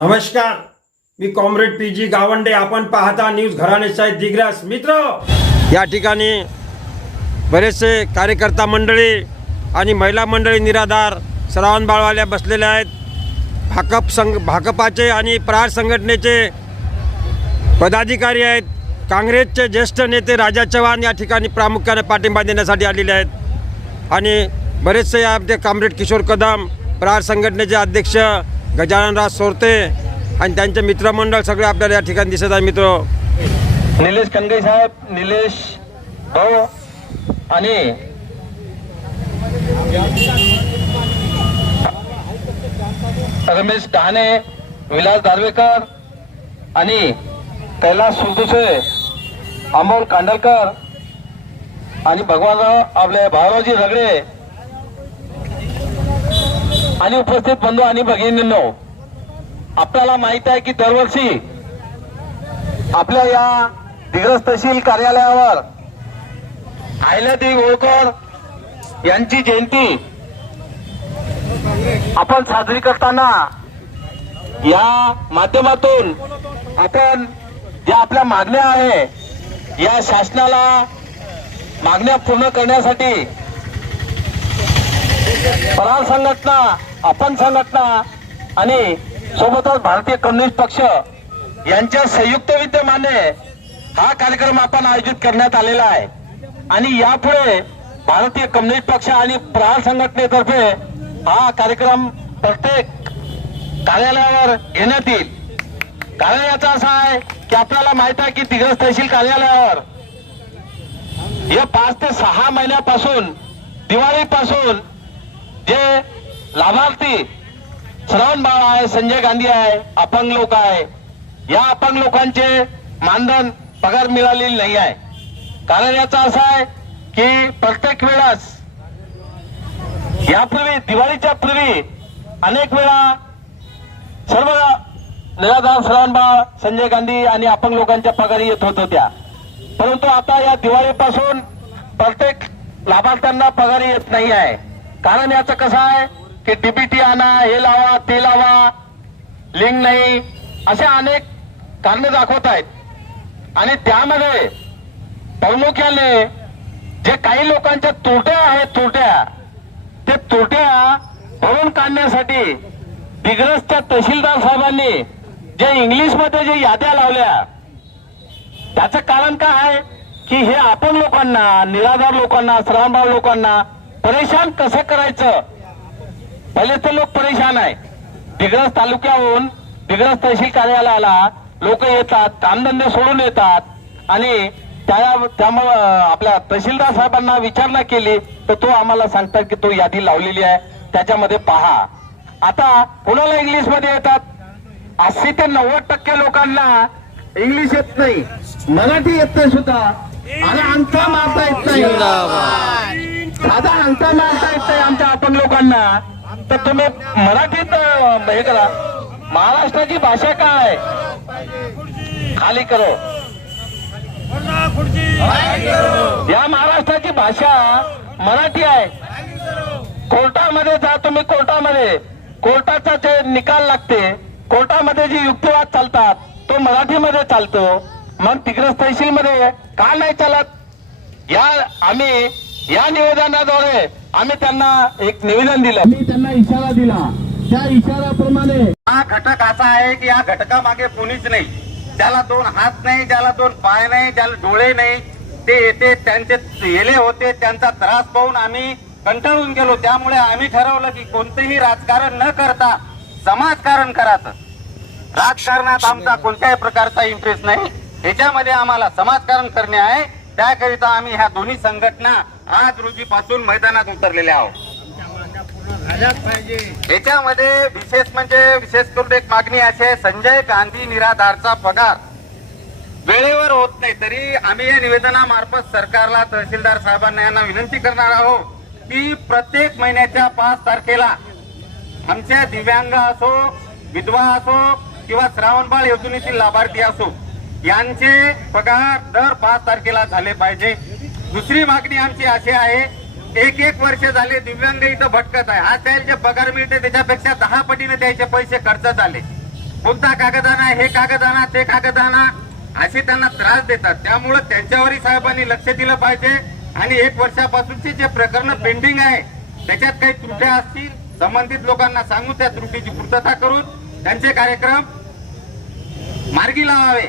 नमस्कार. मी comrade P G Gawande. आपण पाहता न्यूज घराणे साहेब दिग्रास. मित्र या ठिकाणी बरेचसे कार्यकर्ता मंडळी आणि महिला मंडळी निराधार श्रावण बाळवाल्या बसलेल्या आहेत. भाकप संघ भाकपाचे आणि प्रहार संघटनेचे पदाधिकारी आहेत. काँग्रेसचे ज्येष्ठ नेते राजा चव्हाण या ठिकाणी प्रामुख्याने पाठिंबा देण्यासाठी आलेले आहेत. आणि बरेचसे आमचे कॉम्रेड किशोर कदम प्रहार संघटनेचे अध्यक्ष गजाननराज सोरते आणि त्यांचे मित्रमंडळ सगळे आपल्याला या ठिकाणी दिसत आहे मित्र. निलेश कनगे साहेब निलेश भाऊ आणि रमेश डहाणे विलास दारवेकर आणि कैलास सुरदुसे अमोल कांडलकर आणि भगवानराव आपले भावरावजी रगडे. आणि उपस्थित बंधू आणि भगिनींनो आपल्याला माहीत आहे की दरवर्षी आपल्या या दिग्रस तहसील कार्यालयावर आयलादेवी होळकर यांची जयंती आपण साजरी करताना या माध्यमातून आपण ज्या आपल्या मागण्या आहे या शासनाला मागण्या पूर्ण करण्यासाठी परार संघटना आपण संघटना आणि सोबतच भारतीय कम्युनिस्ट पक्ष यांच्या संयुक्त विद्यमाने हा कार्यक्रम आपण आयोजित करण्यात आलेला आहे. आणि यापुढे भारतीय कम्युनिस्ट पक्ष आणि प्रहार संघटनेतर्फे हा कार्यक्रम प्रत्येक कार्यालयावर घेण्यात येईल. कारण याचा असा आहे की आपल्याला माहीत आहे की दिग्रस तहसील कार्यालयावर या पाच ते सहा महिन्यापासून दिवाळीपासून जे लाभार्थी श्रवण बाळ आहे संजय गांधी आहे अपंग लोक आहे. या अपंग लोकांचे मानधन पगार मिळालेली नाही आहे. कारण याचा असा आहे की प्रत्येक वेळास यापूर्वी दिवाळीच्या पूर्वी अनेक वेळा सर्व निराधार श्रवण बाळ संजय गांधी आणि अपंग लोकांच्या पगारी येत होत होत्या. परंतु आता या दिवाळीपासून प्रत्येक लाभार्थ्यांना पगारी येत नाही आहे. कारण याचं कसं आहे की डीबीटी आणा हे लावा ते लावा. लिंक नाही. असे अनेक कारण दाखवत आहेत. आणि त्यामध्ये प्रामुख्याने जे काही लोकांच्या त्रुट्या आहेत त्रुट्या ते त्रुट्या भरून काढण्यासाठी दिग्रसच्या तहसीलदार साहेबांनी जे इंग्लिशमध्ये जे याद्या लावल्या त्याचं कारण काय आहे की हे आपण लोकांना निराधार लोकांना श्रमभाव लोकांना परेशान कसं करायचं? पहिले तर लोक परेशान आहे. दिग्रस तालुक्याहून दिग्रस तहसील कार्यालयाला लोक येतात कामधंदे सोडून येतात. आणि त्या त्यामुळं आपल्या तहसीलदार साहेबांना विचारणा केली तर तो आम्हाला सांगतात की तो यादी लावलेली आहे. त्याच्यामध्ये पहा. आता कोणाला इंग्लिशमध्ये येतात? अस्सी ते नव्वद टक्के लोकांना इंग्लिश येत नाही. मराठी येत नाही सुद्धा. आणि अंगठा मारता येत नाही. साधा अंतर मारता येत आमच्या आपण लोकांना. तर तुम्ही मराठीत हे करा. महाराष्ट्राची भाषा काय? खाली करो. या महाराष्ट्राची भाषा मराठी आहे. कोर्टामध्ये जा तुम्ही कोर्टामध्ये. कोर्टाचा जे निकाल लागते कोर्टामध्ये जे युक्तिवाद चालतात तो मराठीमध्ये चालतो. मग तिकडे तहसील मध्ये का नाही चालत? या आम्ही या निवेदनाद्वारे आम्ही त्यांना एक निवेदन दिलं. मी त्यांना इशारा दिला. त्या इशाऱ्याप्रमाणे हा घटक असा आहे की या घटकामागे कोणीच नाही. ज्याला दोन हात नाही ज्याला दोन पाय नाही ज्याला डोळे नाही ते येते त्यांचे येले होते त्यांचा त्रास पाहून आम्ही कंटाळून गेलो. त्यामुळे आम्ही ठरवलं की कोणतेही राजकारण न करता समाजकारण करायचं राजकारणात आमचा कोणत्याही प्रकारचा इंटरेस्ट नाही. ह्याच्यामध्ये आम्हाला समाजकारण करणे आहे. त्याकरिता आम्ही ह्या दोन्ही संघटना आज रोजीपासून मैदानात उतरलेल्या आहोत. याच्यामध्ये विशेष म्हणजे विशेष करून एक मागणी अशी आहे संजय गांधी निराधारचा पगार वेळेवर होत नाही तरी आम्ही या निवेदनामार्फत सरकारला तहसीलदार साहेबांना यांना विनंती करणार आहोत की प्रत्येक महिन्याच्या पाच तारखेला आमच्या दिव्यांग असो विधवा असो किंवा श्रावणबाळ योजनेतील लाभार्थी असो यांचे पगार दर पाच तारखेला झाले पाहिजे. दुसरी मागणी आमची अशी आहे एक एक वर्ष झाले दिव्यांग इथं भटकत आहे. आज त्याला जे पगार मिळते त्याच्यापेक्षा दहा पटीने त्याचे पैसे खर्च झाले. कोणता कागद आणा हे कागद आणा ते कागद आणा असे त्यांना त्रास देतात. त्यामुळे त्यांच्यावरही साहेबांनी लक्ष दिलं पाहिजे. आणि एक वर्षापासूनचे जे प्रकरण पेंडिंग आहे त्याच्यात काही त्रुट्या असतील संबंधित लोकांना सांगून त्या त्रुटीची पूर्तता करून त्यांचे कार्यक्रम मार्गी लावावे.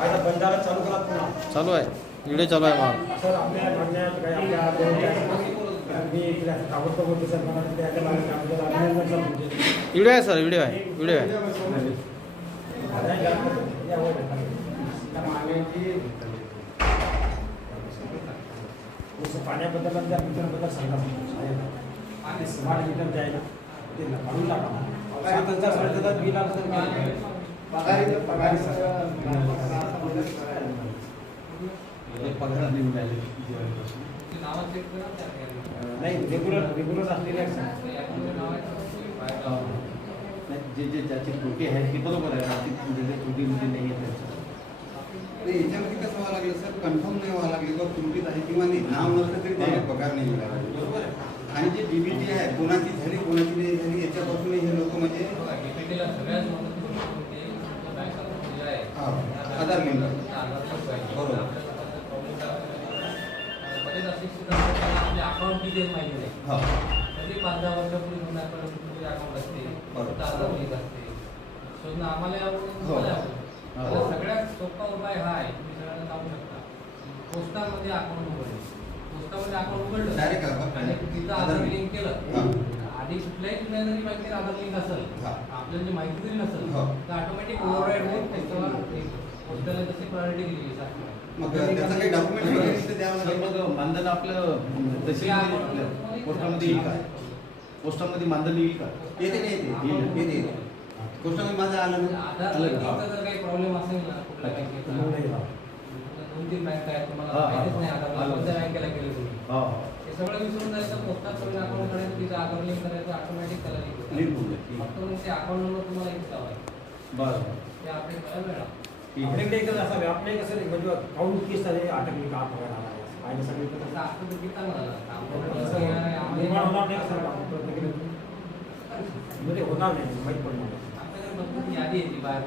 माझा बंधारा चालू करा पुन्हा चालू आहे व्हिडिओ चालू आहे मग सर आपल्या काही आपल्या मी इकडे ताबडतोब होतो सर मला त्याच्या बाबतीत आपल्याला अभिनंदन सर म्हणजे. व्हिडिओ आहे सर व्हिडिओ आहे व्हिडिओ आहे या वर येतात. त्या मागण्यांची जसं पाण्याबद्दल आणि त्या मीटरबद्दल सांगा आणि स्मार्ट मीटर ना ते काढून टाका सात हजार हजार बिल आलं तर काय? पगारी पगारी नाही रेग्युलर रेग्युलर असलेले जे जे ज्याची त्रुटी आहे ती बरोबर आहे बाकी जे त्रुटी नाही आहे नाही, याच्यामध्ये कसं व्हावं लागलं सर? कन्फर्म नाही व्हावं लागले किंवा त्रुटीत आहे किंवा नाही. नाव नसलं तरी त्याने पगार नाही मिळाला. बरोबर आहे. आणि जे डीबीटी आहे कोणाची झाली कोणाची नाही झाली याच्यापासून हे लोक म्हणजे आधार लिंक बरोबर अकाउंट डिटेल माहिती नाही हा पाच दहा वर्षापूर्वी अकाउंट असते बरोबर. फक्त आधार लिंक असते शोधणं आम्हाला सगळ्यात सोपा उपाय हा आहे तुम्ही सगळ्यांना सांगू शकता पोस्टामध्ये अकाउंट उघडले पोस्टामध्ये अकाउंट उघडलं. आणि तिथं आधार. लिंक. केलं आधी कुठल्याही जरी बँकेत आधार लिंक असेल हा. आपल्याला जी माहिती जरी नसेल. हो. तर ऑटोमॅटिक ओव्हरराईड होऊन पोस्टाला पोस्टाला तशी प्रायोरिटी दिलेली आहे मग त्याचं काही डॉक्युमेंट वगैरे इथे द्यावं सर लागेल मग मानधन आपलं आपलं पोस्टामध्ये येईल का? पोस्टामध्ये मानधन येईल का? येते नाही येते येते येते. पोस्टामध्ये माझं आलं ना. जर काही प्रॉब्लेम असेल ना. दोन तीन बँक आहेत तुम्हाला हा, हा, माहितीच नाही आधार हा. कोणत्या बँकेला केले तुम्ही? हो सगळं विसरून जायचं पोस्टात तुम्ही अकाउंट करायचं तिचं आधार लिंक करायचं ऑटोमॅटिक त्याला लिंक लिंक होऊन जाईल. फक्त मग ते अकाउंट नंबर तुम्हाला इथे लावायचं. बरं. ते अपडेट करायला मिळणार. ठीक आहे. आपल्याकडे असावे. कसं रे, म्हणजे काउंट केस झाले अटकली का आला आहे सगळे तसं किती निर्माण आहे, होणार नाही आपण म्हणजे होणार नाही माहीत पडणार नाही. आपल्याकडे भरपूर यादी येते बाहेर.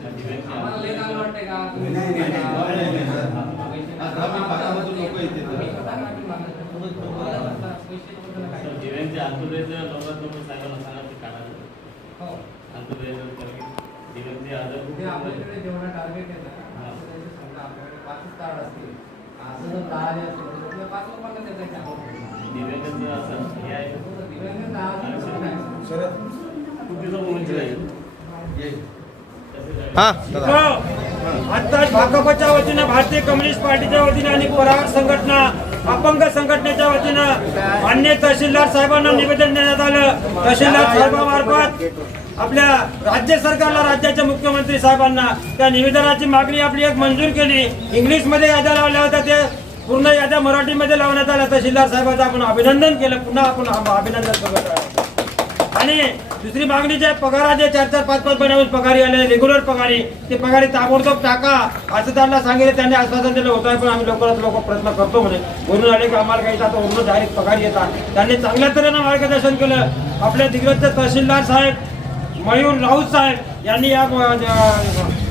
आम्हाला लय चांगलं वाटतंय का? नाही, नाही, नाही. नाही, नाही, नाही. हा. आम्ही स्वतः राहतो. आम्हाला लवकरात लवकर सांगायला सांगा ते काढायला दिव्यांचे आजार आपल्याकडे जेवढा टार्गेट आहे समजा आपल्याकडे पाचच कार्ड असतील असं दहा असतील पाच लोकांना त्याचा असं हे आहे दहा राहील आता भाकपच्या वतीने भारतीय कम्युनिस्ट पार्टीच्या वतीने आणि पराग संघटना अपंग संघटनेच्या वतीनं मान्य तहसीलदार साहेबांना निवेदन देण्यात आलं. तहसीलदार साहेबामार्फत आपल्या राज्य सरकारला राज्याच्या मुख्यमंत्री साहेबांना त्या निवेदनाची मागणी आपली एक मंजूर केली. इंग्लिशमध्ये याद्या लावल्या होत्या ते पूर्ण याद्या मराठीमध्ये लावण्यात आल्या. तहसीलदार साहेबांचं आपण अभिनंदन केलं. पुन्हा आपण अभिनंदन करत आहोत. आणि दुसरी मागणी जे पगाराचे चार चार पाच पाच महिन्यावर पगारी आले रेग्युलर पगारी ते पगारी ताबडतोब टाका असं त्यांना सांगितलं त्यांनी आश्वासन दिलं होतं पण आम्ही लवकरात लवकर प्रयत्न करतो म्हणे. म्हणून आले की आम्हाला काही आता वरून डायरेक्ट पगारी येतात. त्यांनी चांगल्या तऱ्हेनं मार्गदर्शन केलं. आपल्या दिग्गजचे तहसीलदार साहेब मयूर राऊत साहेब यांनी या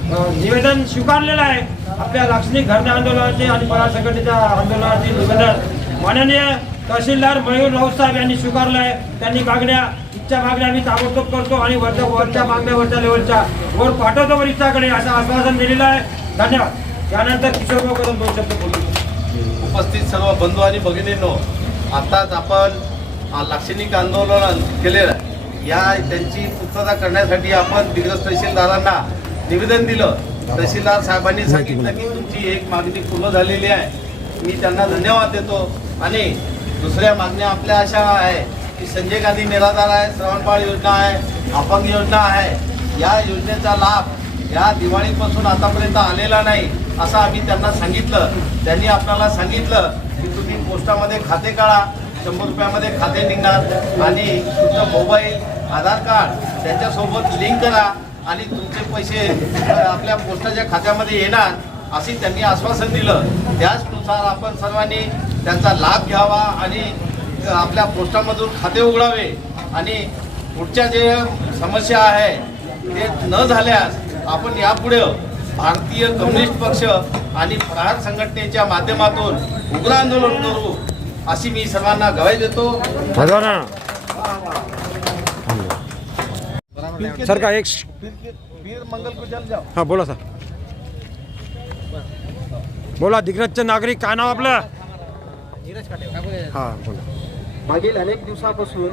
निवेदन स्वीकारलेलं आहे. आपल्या लाक्षणिक धरणे आंदोलनाचे आणि पराग संघटनेच्या आंदोलनाचे निवेदन माननीय तहसीलदार मयूर राऊत साहेब यांनी स्वीकारलं आहे. त्यांनी मागण्या इच्छा मागण्या आम्ही ताबडतोब करतो आणि वरच्या वरच्या मागण्या वरच्या लेवलच्या वर पाठवतो वरिष्ठाकडे असं आश्वासन दिलेलं आहे. धन्यवाद. त्यानंतर किशोर भाऊ कदम दोन शब्द बोलू. उपस्थित सर्व बंधू आणि भगिनींनो आताच आपण लाक्षणिक आंदोलन केलेलं आहे. या त्यांची पूर्तता करण्यासाठी आपण दिग्रस तहसीलदारांना निवेदन दिलं. तहसीलदार साहेबांनी सांगितलं की तुमची एक मागणी पूर्ण झालेली आहे. मी त्यांना धन्यवाद देतो. आणि दुसऱ्या मागण्या आपल्या अशा आहे की संजय गांधी निराधार आहे श्रवणबाळ योजना आहे अपंग योजना आहे. या योजनेचा लाभ या दिवाळीपासून आतापर्यंत आलेला नाही असं आम्ही त्यांना सांगितलं. त्यांनी आपल्याला सांगितलं की तुम्ही पोस्टामध्ये खाते काढा शंभर रुपयामध्ये खाते निघणार. आणि तुमचं मोबाईल आधार कार्ड त्याच्यासोबत लिंक करा. आणि तुमचे पैसे आपल्या पोस्टाच्या खात्यामध्ये येणार असे त्यांनी आश्वासन दिलं. त्याचनुसार आपण सर्वांनी त्यांचा लाभ घ्यावा आणि आपल्या पोस्टामधून खाते उघडावे आणि पुढच्या जे समस्या आहे ते न झाल्यास आपण यापुढे भारतीय कम्युनिस्ट पक्ष आणि प्रहार संघटनेच्या माध्यमातून उग्र आंदोलन करू अशी मी सर्वांना गवाही देतो. सर का एक वीर मंगल जाओ. हां बोला सर. बोला दिग्रजचे नागरिक काय नाव आपलं? हां बोला. मागील अनेक दिवसापासून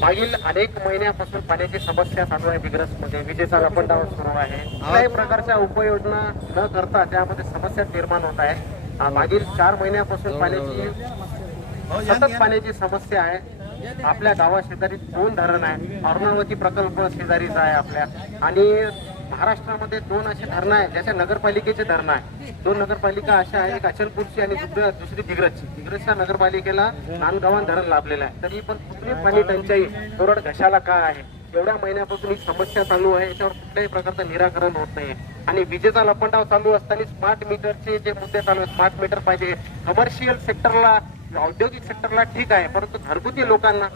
मागील अनेक महिन्यापासून पाण्याची समस्या चालू आहे दिग्रसमध्ये विजेचा लपंडाव सुरू आहे. कुठल्याही प्रकारच्या उपाययोजना न करता त्यामध्ये समस्या निर्माण होत आहे. मागील चार महिन्यापासून पाण्याची सतत पाण्याची समस्या आहे. आपल्या गावा शेजारी दोन धरण आहे. अर्णावती प्रकल्प शेजारीचा आहे आपल्या. आणि महाराष्ट्रामध्ये दोन असे धरणं आहे ज्याच्या नगरपालिकेचे धरणं आहे दोन नगरपालिका अशा आहे एक अचलपूरची आणि दुसरी दुसरी दिग्रजची. दिग्रजच्या नगरपालिकेला नांदगावान धरण लाभलेलं आहे. तरी पण कुठली पाणी टंचाई कोरड घशाला का आहे? एवढ्या महिन्यापासून ही समस्या चालू आहे. याच्यावर कुठल्याही प्रकारचं निराकरण होत नाही. आणि विजेचा लपंडाव चालू असताना स्मार्ट मीटरचे जे मुद्दे चालू आहेत स्मार्ट मीटर पाहिजे. कमर्शियल सेक्टरला औद्योगिक सेक्टरला ठीक आहे. परंतु घरगुती लोकांना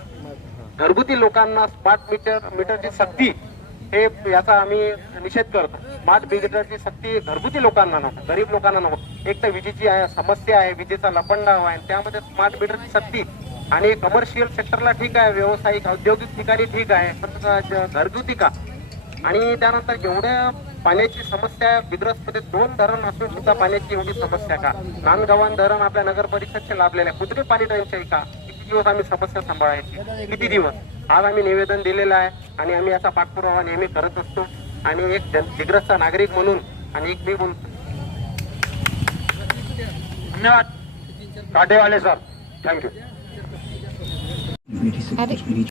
घरगुती लोकांना स्मार्ट मीटर मीटरची सक्ती हे याचा आम्ही निषेध करतो. स्मार्ट मीटरची सक्ती घरगुती लोकांना नको गरीब लोकांना नको. एक तर विजेची आहे, समस्या आहे विजेचा लपंडाव आहे. त्यामध्ये स्मार्ट मीटरची सक्ती. आणि कमर्शियल सेक्टरला ठीक आहे व्यावसायिक औद्योगिक ठिकाणी ठीक आहे पण घरगुती का? आणि त्यानंतर एवढ्या पाण्याची समस्या बिद्रसमध्ये दोन धरण असून सुद्धा पाण्याची एवढी समस्या का? नांदगावान धरण आपल्या नगर परिषदचे लाभलेले आहे. कुठली पाणी टंचाई का? दिवस आम्ही समस्या सांभाळायची. किती दिवस? आज आम्ही निवेदन दिलेलं आहे आणि आम्ही याचा पाठपुरावा नेहमी करत असतो. आणि एक जन नागरिक म्हणून आणि एक मी बोलतो. धन्यवाद. काटेवाले सर. थँक्यू